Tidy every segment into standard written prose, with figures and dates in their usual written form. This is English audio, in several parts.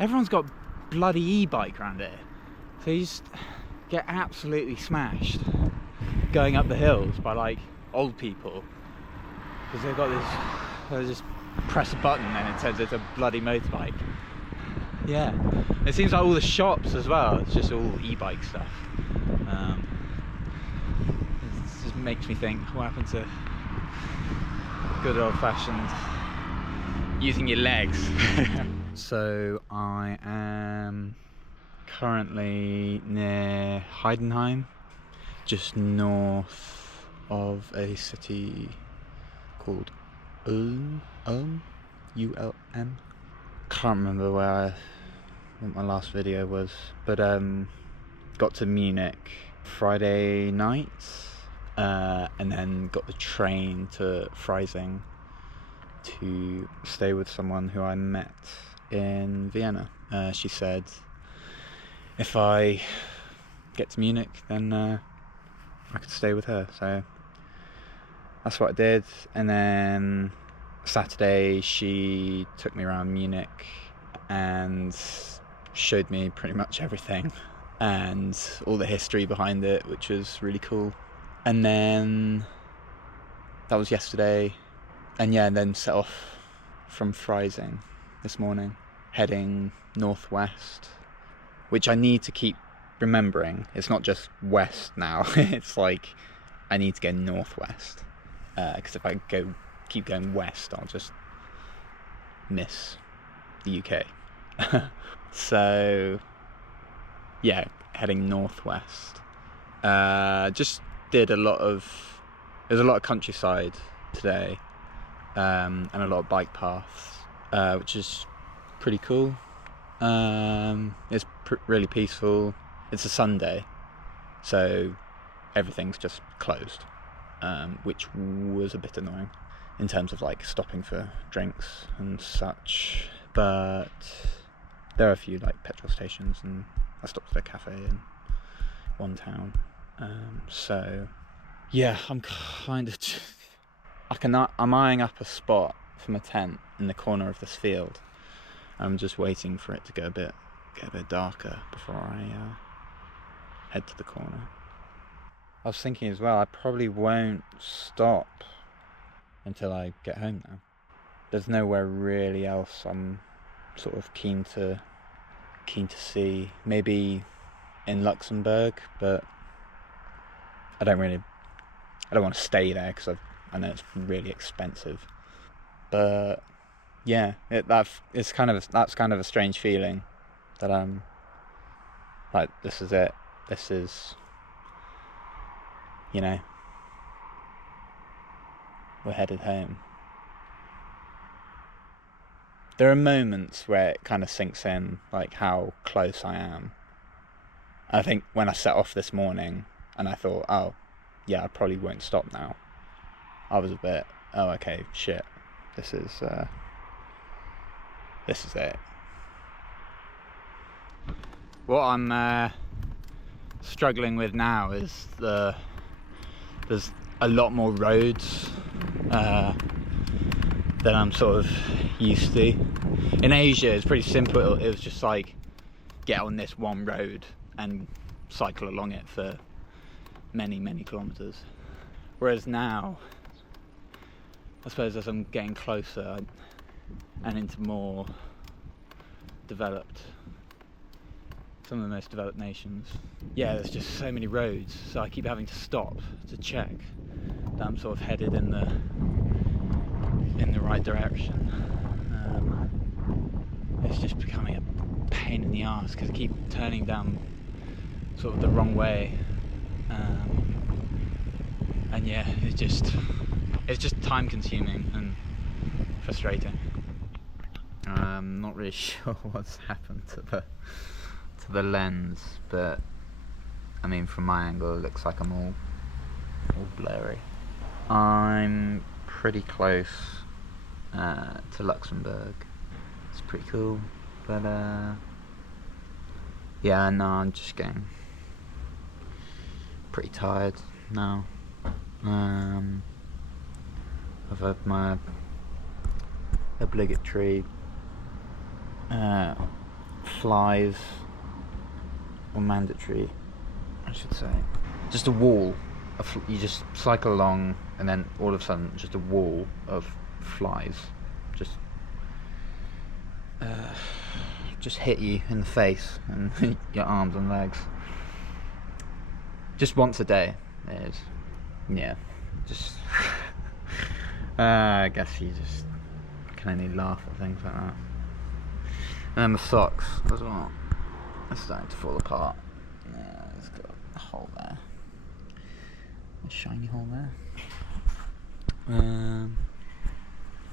everyone's got bloody e-bike around here, so you just get absolutely smashed going up the hills by like old people, because they've got this, they just press a button and it turns into a bloody motorbike. Yeah, it seems like all the shops as well, it's just all e-bike stuff. It just makes me think, what happened to good old-fashioned using your legs? So I am currently near Heidenheim, just north of a city called Ulm, U-L-M. Can't remember what my last video was, but got to Munich Friday night, and then got the train to Freising to stay with someone who I met in Vienna. She said if I get to Munich, then I could stay with her, so that's what I did. And then Saturday she took me around Munich and showed me pretty much everything and all the history behind it, which was really cool. And then that was yesterday, and yeah, and then set off from Freising this morning, heading northwest, which I need to keep remembering. It's not just west now, it's like I need to go northwest, because if I keep going west, I'll just miss the UK. So yeah, heading northwest. Just did there's a lot of countryside today, and a lot of bike paths, which is pretty cool. It's really peaceful. It's a Sunday, so everything's just closed, which was a bit annoying in terms of like stopping for drinks and such. But there are a few like petrol stations, and I stopped at a cafe in one town. So yeah, I'm kind of I'm eyeing up a spot for my tent in the corner of this field. I'm just waiting for it to get a bit darker before I head to the corner. I was thinking as well, I probably won't stop until I get home now. There's nowhere really else I'm sort of keen to see. Maybe in Luxembourg, but I don't want to stay there because I know it's really expensive. But yeah, that's kind of a strange feeling that I'm like, this is it. This is, you know, we're headed home. There are moments where it kind of sinks in, like how close I am. I think when I set off this morning and I thought, oh yeah, I probably won't stop now, I was a bit, oh okay, shit, this is it. What I'm struggling with now is there's a lot more roads than I'm sort of used to. In Asia it's pretty simple. It was just like, get on this one road and cycle along it for many kilometers. Whereas now, I suppose as I'm getting closer and into more developed, some of the most developed nations, yeah, there's just so many roads, so I keep having to stop to check that I'm sort of headed in the right direction. It's just becoming a pain in the arse because I keep turning down sort of the wrong way, and yeah, it's just time consuming and frustrating. I'm not really sure what's happened to the lens, but I mean from my angle it looks like I'm all blurry. I'm pretty close to Luxembourg. It's pretty cool, but yeah, no, I'm just getting pretty tired now. I've had my obligatory flies, or mandatory, I should say. Just a wall. You just cycle along, and then all of a sudden, just a wall of flies, just hit you in the face and your arms and legs. Just once a day. It is. Yeah. Just. I guess you just can only laugh at things like that. And then the socks as well. They're starting to fall apart. Yeah, it's got a hole there. A shiny hole there.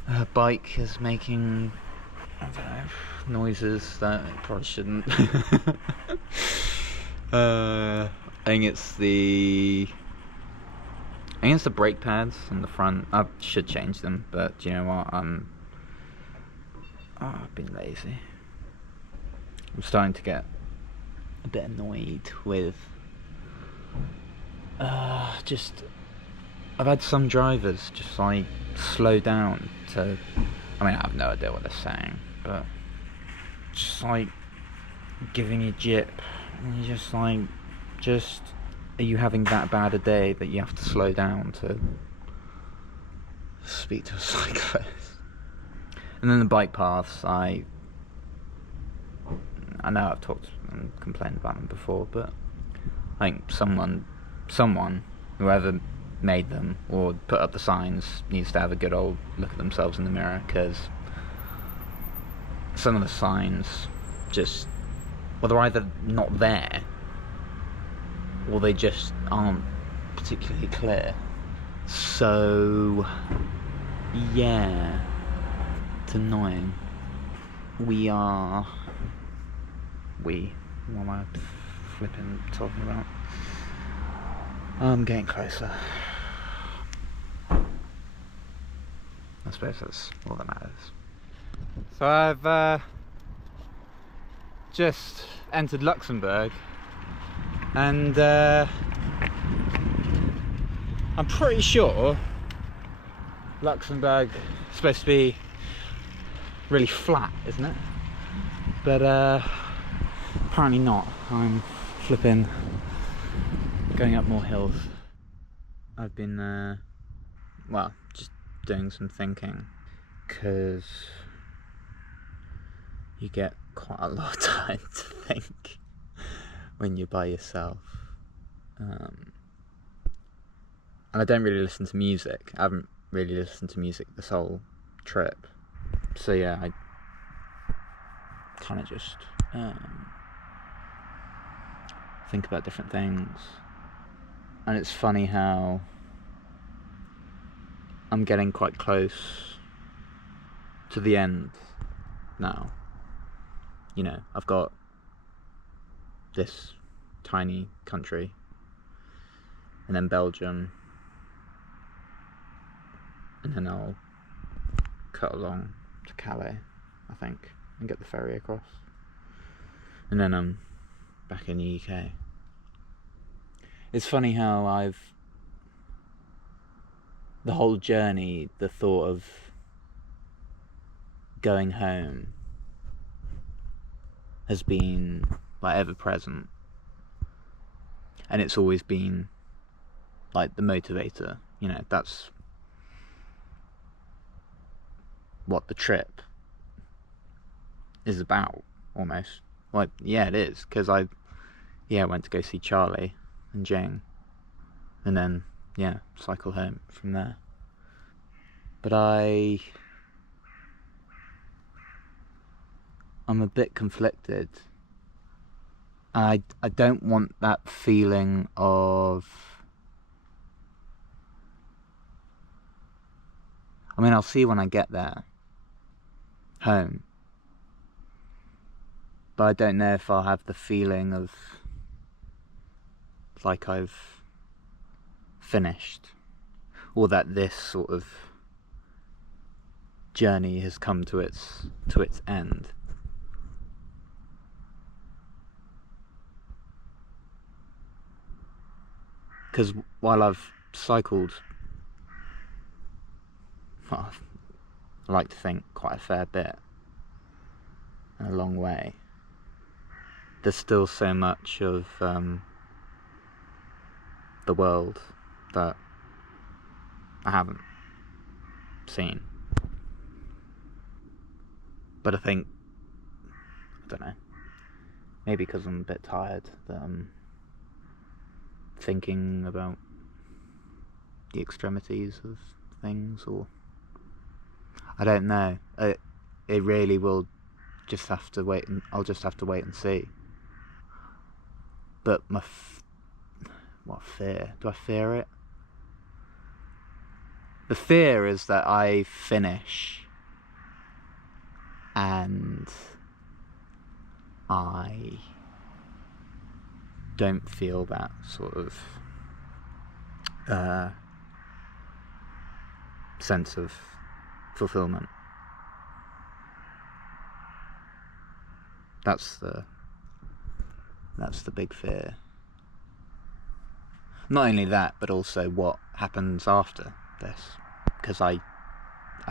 Her bike is making, I don't know, noises that it probably shouldn't. I think it's the brake pads on the front. I should change them, but do you know what? I've been lazy. I'm starting to get a bit annoyed with I've had some drivers just like slow down to, I mean, I have no idea what they're saying, but just like giving you jip, and you're just like, are you having that bad a day that you have to slow down to speak to a cyclist? And then the bike paths, I know I've talked and complained about them before, but I think someone, whoever made them or put up the signs, needs to have a good old look at themselves in the mirror, because some of the signs just, well, they're either not there or they just aren't particularly clear. So yeah, it's annoying. What am I flipping talking about? I'm getting closer. I suppose that's all that matters. So I've just entered Luxembourg, and I'm pretty sure Luxembourg is supposed to be really flat, isn't it? But apparently not. I'm flipping going up more hills. I've been just doing some thinking, because you get quite a lot of time to think when you're by yourself. And I don't really listen to music. I haven't really listened to music this whole trip. So yeah, I kind of just think about different things. And it's funny how I'm getting quite close to the end now. You know, I've got this tiny country, and then Belgium, and then I'll cut along to Calais, I think, and get the ferry across, and then I'm back in the UK. It's funny how the whole journey, the thought of going home has been like ever present, and it's always been like the motivator. You know, that's what the trip is about, almost. Like, yeah, it is, because I went to go see Charlie and Jane, and then cycle home from there. But I'm a bit conflicted. I don't want that feeling of, I mean, I'll see when I get there home, but I don't know if I'll have the feeling of like I've finished, or that this sort of journey has come to its end. Because while I've cycled, well, I like to think quite a fair bit, and a long way, there's still so much of the world that I haven't seen. But I think, I don't know, maybe because I'm a bit tired, that I'm thinking about the extremities of things, or I don't know. It really will just have to wait, and I'll just have to wait and see. But what fear? Do I fear it? The fear is that I finish and I don't feel that sort of sense of fulfillment. That's the big fear. Not only that, but also what happens after this, because I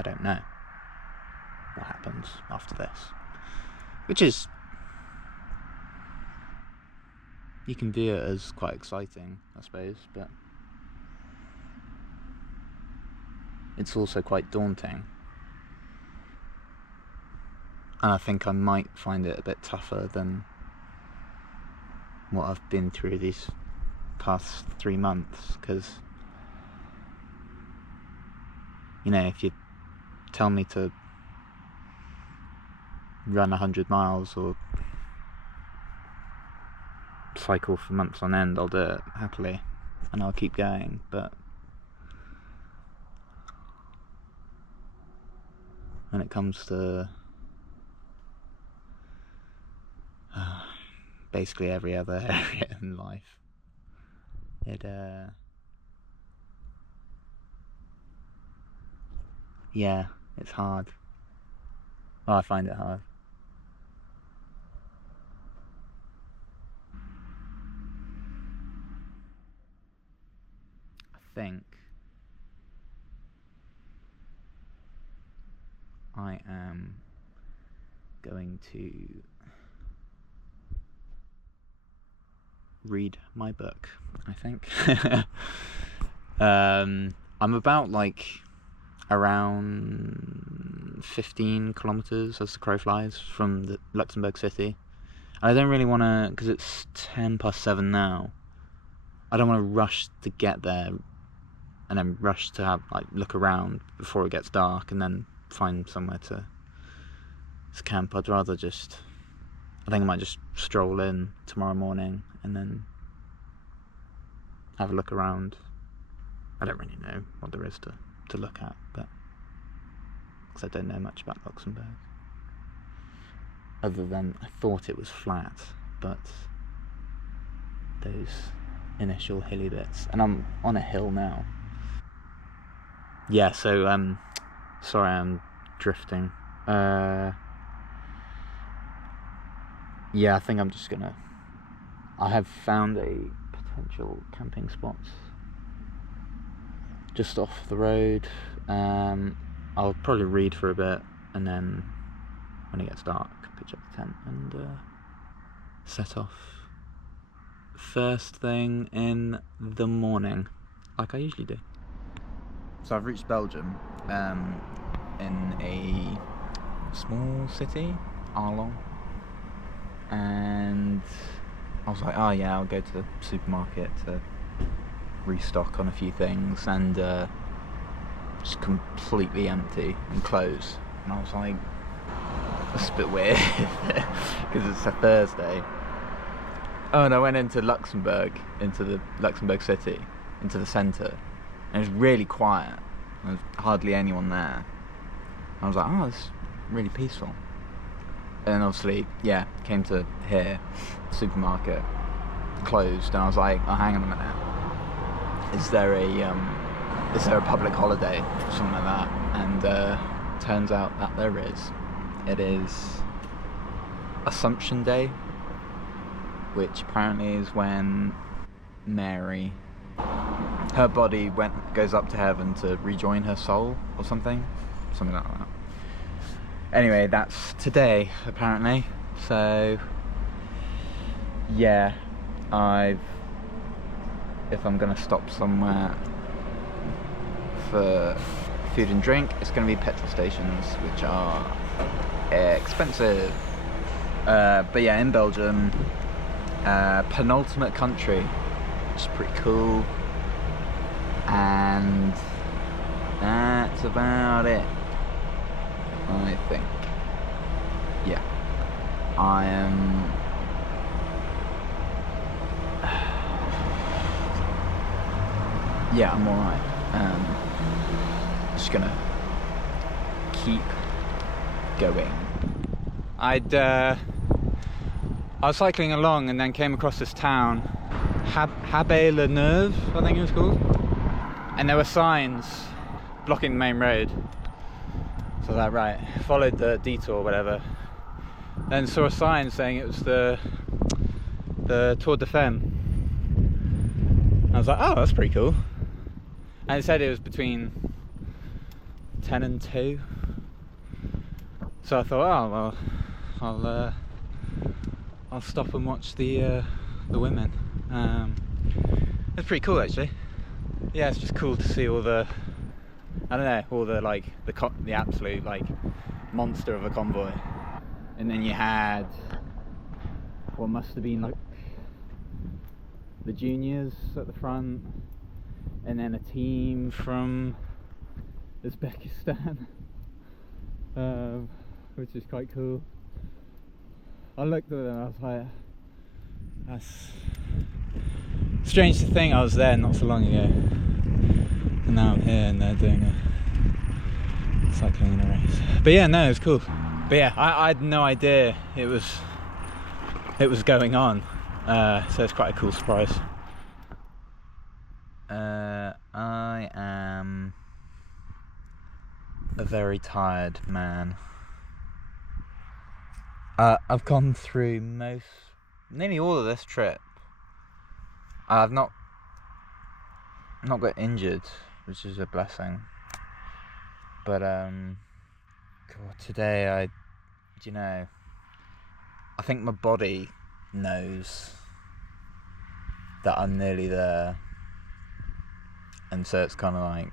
don't know what happens after this, which is, you can view it as quite exciting, I suppose, but it's also quite daunting, and I think I might find it a bit tougher than what I've been through these past 3 months, because, you know, if you tell me to run 100 miles or cycle for months on end, I'll do it happily and I'll keep going. But when it comes to basically every other area in life, yeah, it's hard. Well, I find it hard. I think I am going to read my book, I think. I'm about around 15 kilometers as the crow flies from the Luxembourg city. And I don't really want to, because it's 7:10 now, I don't want to rush to get there and then rush to have look around before it gets dark and then find somewhere to camp. I'd rather just, I think I might just stroll in tomorrow morning and then have a look around. I don't really know what there is to look at, but because I don't know much about Luxembourg, other than I thought it was flat, but those initial hilly bits, and I'm on a hill now. Yeah, so sorry, I'm drifting. Yeah, I think I'm just gonna, I have found a potential camping spot just off the road. I'll probably read for a bit, and then when it gets dark, pitch up the tent and set off first thing in the morning, like I usually do. So I've reached Belgium in a small city, Arlon, and I was like, oh yeah, I'll go to the supermarket to restock on a few things, and just completely empty and closed. And I was like, that's a bit weird, because it's a Thursday. Oh, and I went into Luxembourg, into the Luxembourg city, into the centre, and it was really quiet. There was hardly anyone there. I was like, oh, it's really peaceful. And obviously, yeah, came to here, supermarket, closed, and I was like, oh, hang on a minute. Is there a public holiday or something like that? And turns out that there is. It is Assumption Day, which apparently is when Mary, her body goes up to heaven to rejoin her soul or something like that. Anyway, that's today apparently. So yeah, if I'm gonna stop somewhere for food and drink, it's gonna be petrol stations, which are expensive. But yeah, in Belgium, penultimate country, which is pretty cool. And that's about it, I think. Yeah, I am. Yeah, I'm alright. Just gonna keep going. I was cycling along and then came across this town, Habe-le-Neuve, I think it was called. And there were signs blocking the main road. So I was like, right, followed the detour or whatever. Then saw a sign saying it was the Tour de Femme. I was like, oh, that's pretty cool. And it said it was between 10 and 2. So I thought, oh well, I'll stop and watch the women. It's pretty cool actually. Yeah, it's just cool to see all the, I don't know, all the like the absolute like monster of a convoy. And then you had what must have been like the juniors at the front, and then a team from Uzbekistan, which is quite cool. I looked at them and I was like, that's strange to think I was there not so long ago, and now I'm here and they're doing a cycling in a race. But yeah, no, it was cool. But yeah, I had no idea it was going on, so it's quite a cool surprise. I am a very tired man. I've gone through nearly all of this trip. I've not got injured, which is a blessing. But God, today I think my body knows that I'm nearly there, and so it's kind of like,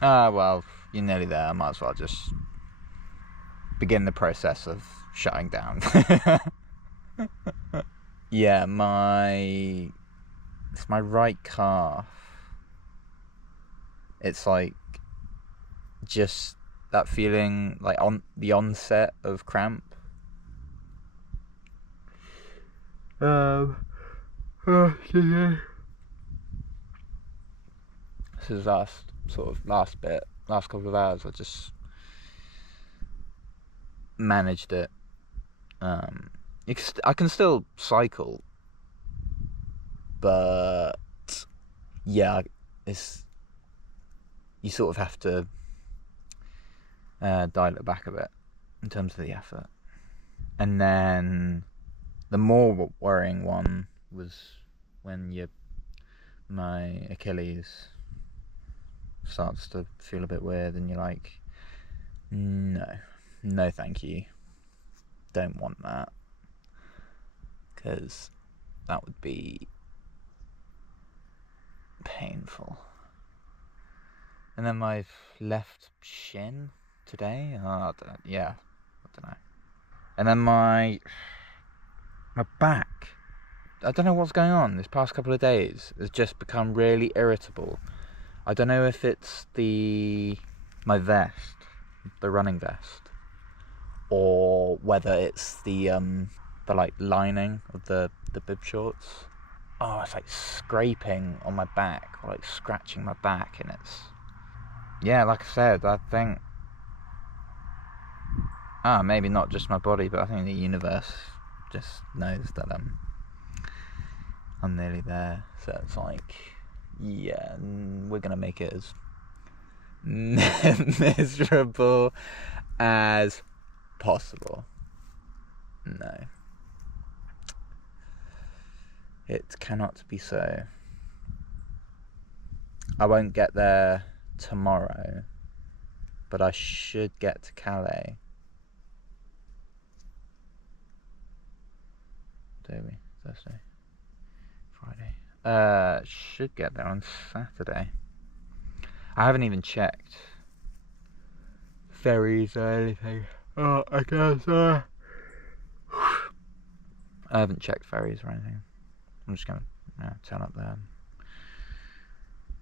well, you're nearly there, I might as well just begin the process of shutting down. Yeah, it's my right calf. It's like just that feeling like on the onset of cramp. This is last couple of hours. I just managed it. I can still cycle, but yeah, you sort of have to dial it back a bit in terms of the effort. And then the more worrying one was when my Achilles starts to feel a bit weird, and you're like, no thank you, don't want that, because that would be painful. And then my left shin today, I don't know. And then my back, I don't know what's going on. This past couple of days has just become really irritable. I don't know if it's my vest, the running vest, or whether it's the like lining of the bib shorts. Oh, it's like scraping on my back, or like scratching my back, and it's, yeah, like I said, I think maybe not just my body, but I think the universe just knows that I'm nearly there. So it's like, yeah, we're gonna make it as miserable as possible. No, it cannot be so. I won't get there tomorrow, but I should get to Calais. Do we? Is Thursday, Friday. Should get there on Saturday. I haven't even checked ferries or anything. Oh, I guess. I haven't checked ferries or anything. I'm just gonna turn up there, and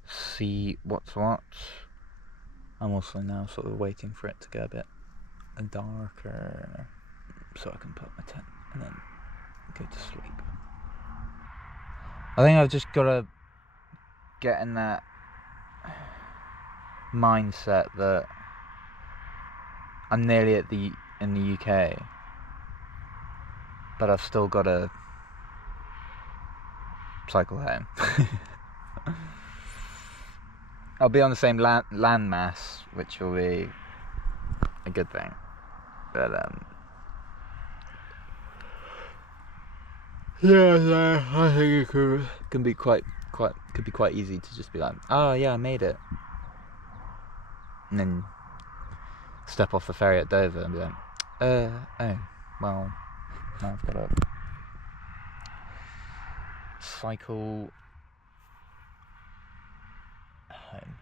see what's what. I'm also now sort of waiting for it to get a bit darker, so I can put my tent and then go to sleep. I think I've just got to get in that mindset that I'm nearly in the UK, but I've still got to cycle home. I'll be on the same land mass, which will be a good thing, but yeah, I think it can be quite easy to just be like, oh yeah, I made it, and then step off the ferry at Dover and be like, oh, well, now I've got to cycle home.